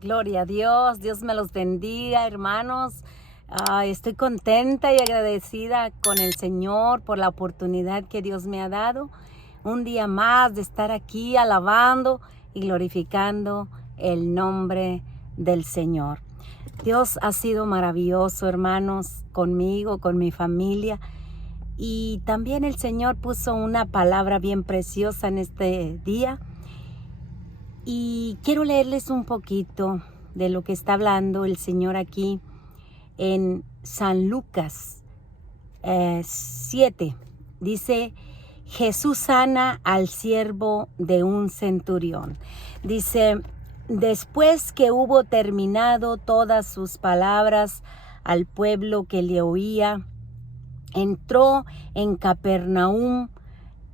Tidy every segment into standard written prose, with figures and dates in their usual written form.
Gloria a Dios, Dios me los bendiga, hermanos. Estoy contenta y agradecida con el Señor por la oportunidad que Dios me ha dado. Un día más de estar aquí alabando y glorificando el nombre del Señor. Dios ha sido maravilloso, hermanos, conmigo, con mi familia. Y también el Señor puso una palabra bien preciosa en este día. Y quiero leerles un poquito de lo que está hablando el Señor aquí en San Lucas 7. Dice, Jesús sana al siervo de un centurión. Dice, después que hubo terminado todas sus palabras al pueblo que le oía, entró en Capernaum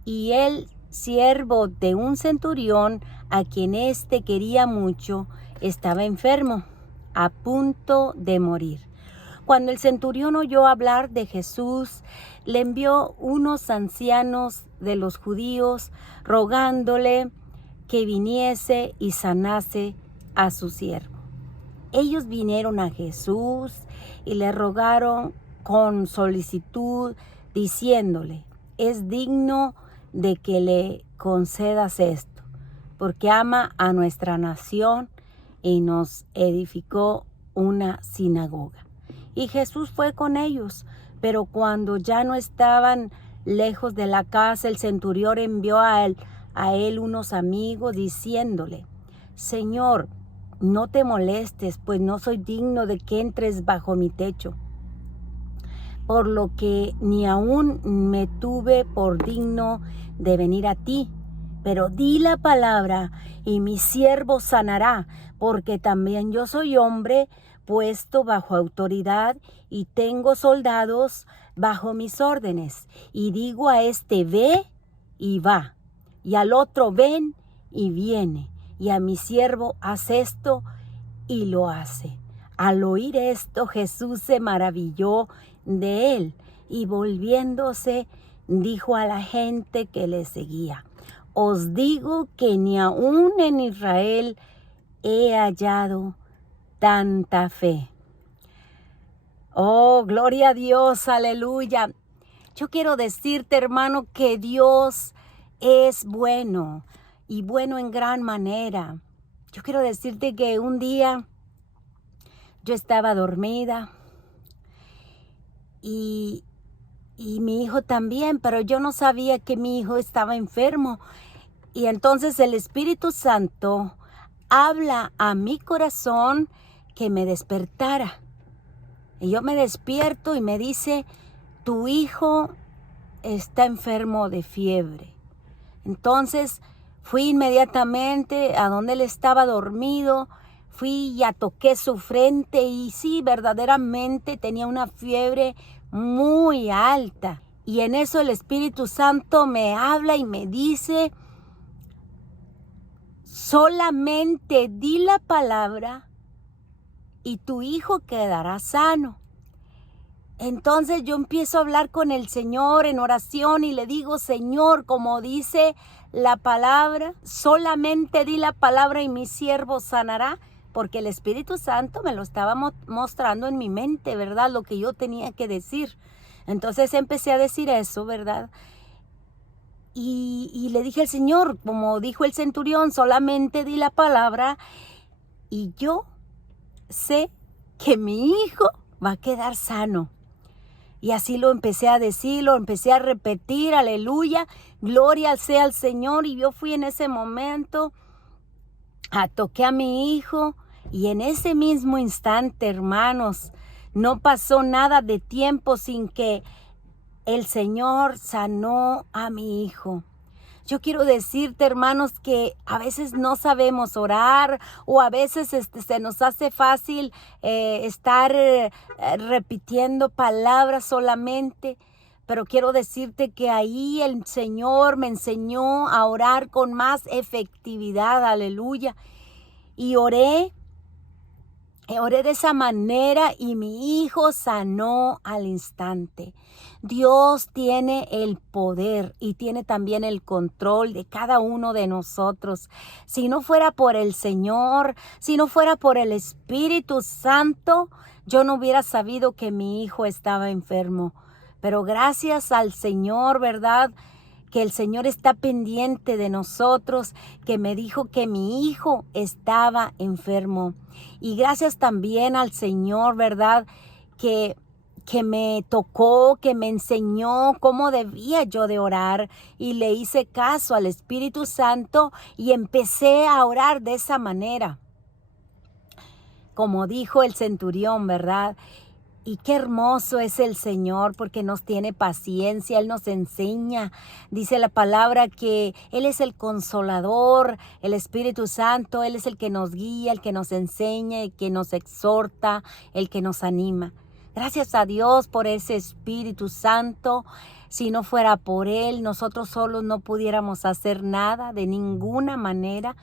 y el siervo de un centurión, a quien éste quería mucho, estaba enfermo, a punto de morir. Cuando el centurión oyó hablar de Jesús, le envió unos ancianos de los judíos, rogándole que viniese y sanase a su siervo. Ellos vinieron a Jesús y le rogaron con solicitud, diciéndole, es digno de que le concedas esto, porque ama a nuestra nación y nos edificó una sinagoga. Y Jesús fue con ellos, pero cuando ya no estaban lejos de la casa, el centurión envió a él unos amigos, diciéndole, Señor, no te molestes, pues no soy digno de que entres bajo mi techo, por lo que ni aún me tuve por digno de venir a ti. Pero di la palabra y mi siervo sanará, porque también yo soy hombre puesto bajo autoridad y tengo soldados bajo mis órdenes. Y digo a este, ve y va, y al otro, ven y viene, y a mi siervo, haz esto y lo hace. Al oír esto, Jesús se maravilló de él y volviéndose, dijo a la gente que le seguía, os digo que ni aún en Israel he hallado tanta fe. Oh, gloria a Dios, aleluya. Yo quiero decirte, hermano, que Dios es bueno y bueno en gran manera. Yo quiero decirte que un día yo estaba dormida y mi hijo también, pero yo no sabía que mi hijo estaba enfermo. Y entonces el Espíritu Santo habla a mi corazón que me despertara. Y yo me despierto y me dice, tu hijo está enfermo de fiebre. Entonces fui inmediatamente a donde él estaba dormido, fui y toqué su frente y sí, verdaderamente tenía una fiebre muy alta. Y en eso el Espíritu Santo me habla y me dice, solamente di la palabra y tu hijo quedará sano. Entonces yo empiezo a hablar con el Señor en oración y le digo, Señor, como dice la palabra, solamente di la palabra y mi siervo sanará, porque el Espíritu Santo me lo estaba mostrando en mi mente, ¿verdad? Lo que yo tenía que decir. Entonces empecé a decir eso, ¿verdad? Y le dije al Señor, como dijo el centurión, solamente di la palabra y yo sé que mi hijo va a quedar sano. Y así lo empecé a decir, lo empecé a repetir, aleluya, gloria sea al Señor. Y yo fui en ese momento, toqué a mi hijo y en ese mismo instante, hermanos, no pasó nada de tiempo sin que el Señor sanó a mi hijo. Yo quiero decirte, hermanos, que a veces no sabemos orar o a veces se nos hace fácil estar repitiendo palabras solamente. Pero quiero decirte que ahí el Señor me enseñó a orar con más efectividad, aleluya. Y oré Oré de esa manera y mi hijo sanó al instante. Dios tiene el poder y tiene también el control de cada uno de nosotros. Si no fuera por el Señor, si no fuera por el Espíritu Santo, yo no hubiera sabido que mi hijo estaba enfermo. Pero gracias al Señor, ¿verdad? Que el Señor está pendiente de nosotros, que me dijo que mi hijo estaba enfermo. Y gracias también al Señor, ¿verdad? Que, que me tocó, que me enseñó cómo debía yo de orar y le hice caso al Espíritu Santo y empecé a orar de esa manera. Como dijo el centurión, ¿verdad? Y qué hermoso es el Señor porque nos tiene paciencia, Él nos enseña. Dice la palabra que Él es el consolador, el Espíritu Santo, Él es el que nos guía, el que nos enseña, el que nos exhorta, el que nos anima. Gracias a Dios por ese Espíritu Santo. Si no fuera por Él, nosotros solos no pudiéramos hacer nada de ninguna manera.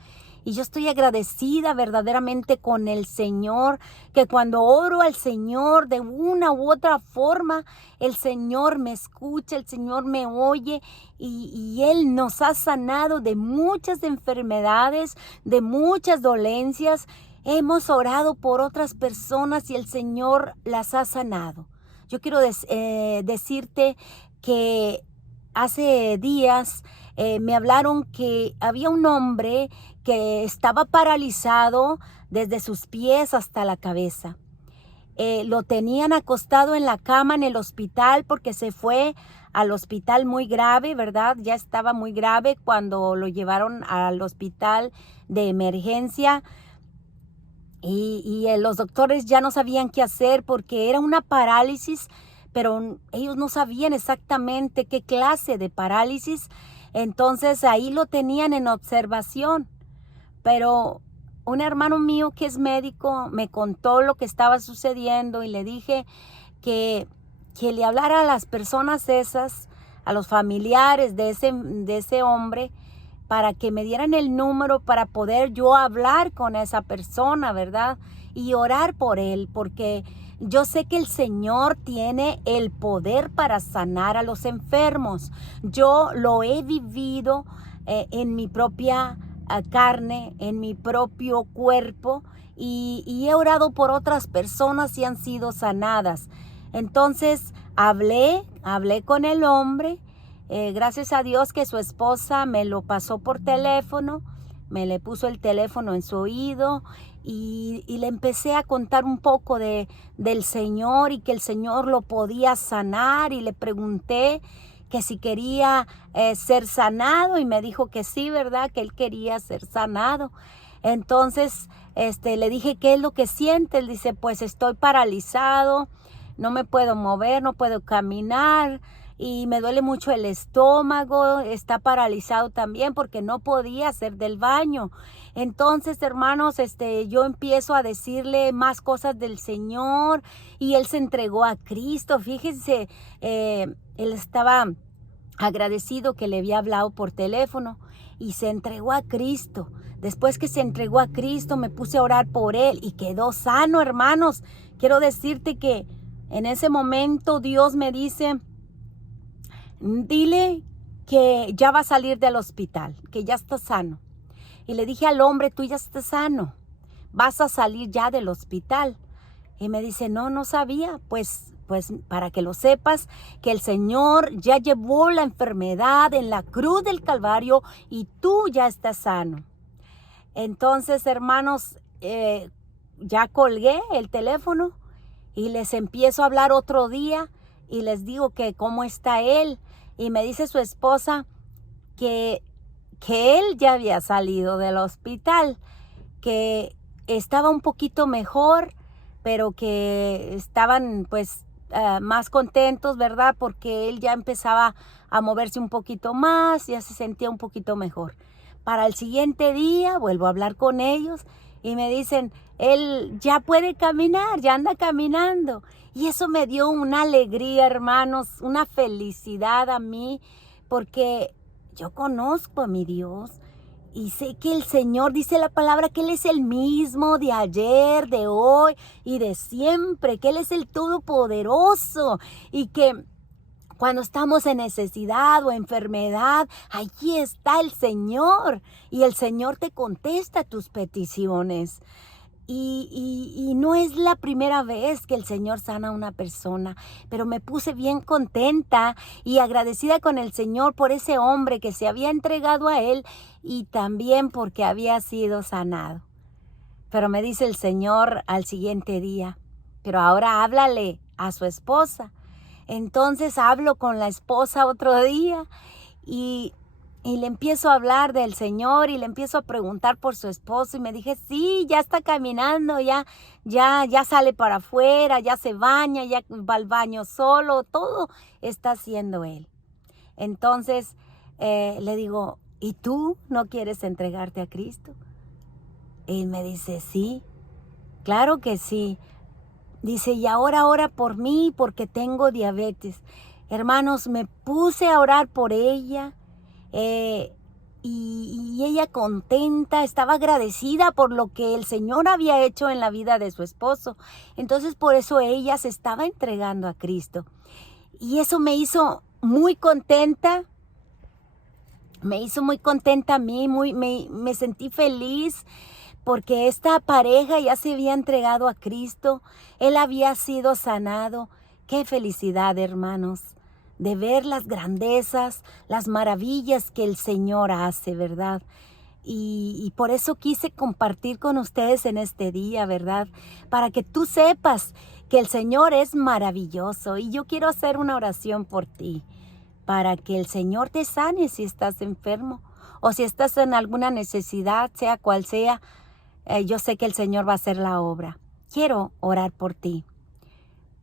Y yo estoy agradecida verdaderamente con el Señor, que cuando oro al Señor de una u otra forma, el Señor me escucha, el Señor me oye y Él nos ha sanado de muchas enfermedades, de muchas dolencias. Hemos orado por otras personas y el Señor las ha sanado. Yo quiero decirte que hace días me hablaron que había un hombre que estaba paralizado desde sus pies hasta la cabeza. Lo tenían acostado en la cama en el hospital porque se fue al hospital muy grave, ¿verdad? Ya estaba muy grave cuando lo llevaron al hospital de emergencia y los doctores ya no sabían qué hacer porque era una parálisis, pero ellos no sabían exactamente qué clase de parálisis. Entonces ahí lo tenían en observación. Pero un hermano mío que es médico me contó lo que estaba sucediendo y le dije que le hablara a las personas esas, a los familiares de ese hombre, para que me dieran el número para poder yo hablar con esa persona, ¿verdad? Y orar por él, porque yo sé que el Señor tiene el poder para sanar a los enfermos. Yo lo he vivido en mi propia carne, en mi propio cuerpo y he orado por otras personas y han sido sanadas. Entonces hablé con el hombre. Gracias a Dios que su esposa me lo pasó por teléfono, me le puso el teléfono en su oído y le empecé a contar un poco del Señor y que el Señor lo podía sanar y le pregunté que si quería ser sanado y me dijo que sí, ¿verdad? Que él quería ser sanado. Entonces le dije, ¿qué es lo que siente? Él dice, pues estoy paralizado, no me puedo mover, no puedo caminar y me duele mucho el estómago, está paralizado también porque no podía hacer del baño. Entonces, hermanos, yo empiezo a decirle más cosas del Señor y él se entregó a Cristo. Fíjense, él estaba agradecido que le había hablado por teléfono y se entregó a Cristo. Después que se entregó a Cristo, me puse a orar por él y quedó sano, hermanos. Quiero decirte que en ese momento Dios me dice, dile que ya va a salir del hospital, que ya está sano. Y le dije al hombre, tú ya estás sano, vas a salir ya del hospital. Y me dice, no sabía, pues para que lo sepas, que el Señor ya llevó la enfermedad en la cruz del Calvario y tú ya estás sano. Entonces, hermanos, ya colgué el teléfono y les empiezo a hablar otro día y les digo que cómo está él. Y me dice su esposa que él ya había salido del hospital, que estaba un poquito mejor, pero que estaban pues más contentos, ¿verdad? Porque él ya empezaba a moverse un poquito más, ya se sentía un poquito mejor. Para el siguiente día vuelvo a hablar con ellos y me dicen, él ya puede caminar, ya anda caminando. Y eso me dio una alegría, hermanos, una felicidad a mí, porque yo conozco a mi Dios Y sé que el Señor, dice la palabra, que Él es el mismo de ayer, de hoy y de siempre, que Él es el Todopoderoso y que cuando estamos en necesidad o enfermedad, allí está el Señor y el Señor te contesta tus peticiones. Y no es la primera vez que el Señor sana a una persona, pero me puse bien contenta y agradecida con el Señor por ese hombre que se había entregado a Él y también porque había sido sanado. Pero me dice el Señor al siguiente día, pero ahora háblale a su esposa. Entonces hablo con la esposa otro día y le empiezo a hablar del Señor y le empiezo a preguntar por su esposo y me dije, sí, ya está caminando, ya sale para afuera, ya se baña, ya va al baño solo, todo está haciendo él. Entonces le digo, ¿y tú no quieres entregarte a Cristo? Y me dice, sí, claro que sí. Dice, y ahora ora por mí porque tengo diabetes. Hermanos, me puse a orar por ella y ella contenta, estaba agradecida por lo que el Señor había hecho en la vida de su esposo. Entonces por eso ella se estaba entregando a Cristo. Y eso me hizo muy contenta. Me hizo muy contenta a mí, me sentí feliz porque esta pareja ya se había entregado a Cristo, él había sido sanado. Qué felicidad, hermanos, de ver las grandezas, las maravillas que el Señor hace, ¿verdad? Y por eso quise compartir con ustedes en este día, ¿verdad? Para que tú sepas que el Señor es maravilloso y yo quiero hacer una oración por ti, para que el Señor te sane si estás enfermo o si estás en alguna necesidad, sea cual sea. Yo sé que el Señor va a hacer la obra. Quiero orar por ti.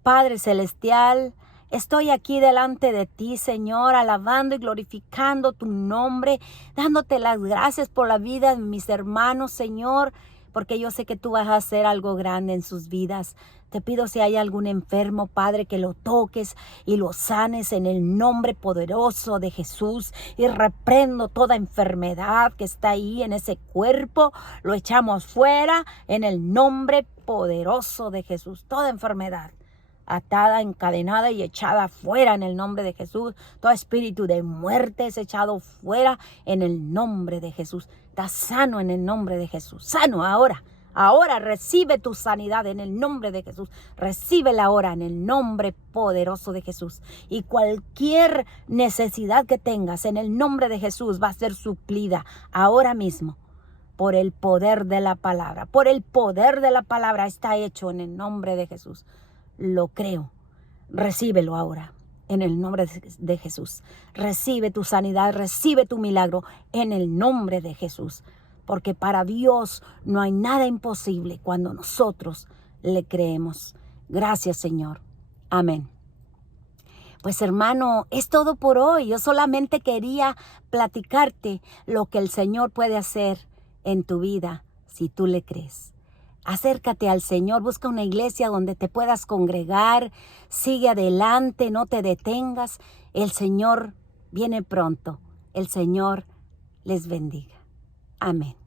Padre Celestial, estoy aquí delante de ti, Señor, alabando y glorificando tu nombre, dándote las gracias por la vida de mis hermanos, Señor, porque yo sé que tú vas a hacer algo grande en sus vidas. Te pido si hay algún enfermo, Padre, que lo toques y lo sanes en el nombre poderoso de Jesús. Y reprendo toda enfermedad que está ahí en ese cuerpo. Lo echamos fuera en el nombre poderoso de Jesús. Toda enfermedad atada, encadenada y echada fuera en el nombre de Jesús. Todo espíritu de muerte es echado fuera en el nombre de Jesús. Está sano en el nombre de Jesús. Sano ahora. Ahora recibe tu sanidad en el nombre de Jesús. Recíbela ahora en el nombre poderoso de Jesús. Y cualquier necesidad que tengas en el nombre de Jesús va a ser suplida ahora mismo por el poder de la palabra. Por el poder de la palabra está hecho en el nombre de Jesús. Lo creo. Recíbelo ahora en el nombre de Jesús. Recibe tu sanidad, recibe tu milagro en el nombre de Jesús. Porque para Dios no hay nada imposible cuando nosotros le creemos. Gracias, Señor. Amén. Pues hermano, es todo por hoy. Yo solamente quería platicarte lo que el Señor puede hacer en tu vida si tú le crees. Acércate al Señor, busca una iglesia donde te puedas congregar, sigue adelante, no te detengas. El Señor viene pronto. El Señor les bendiga. Amén.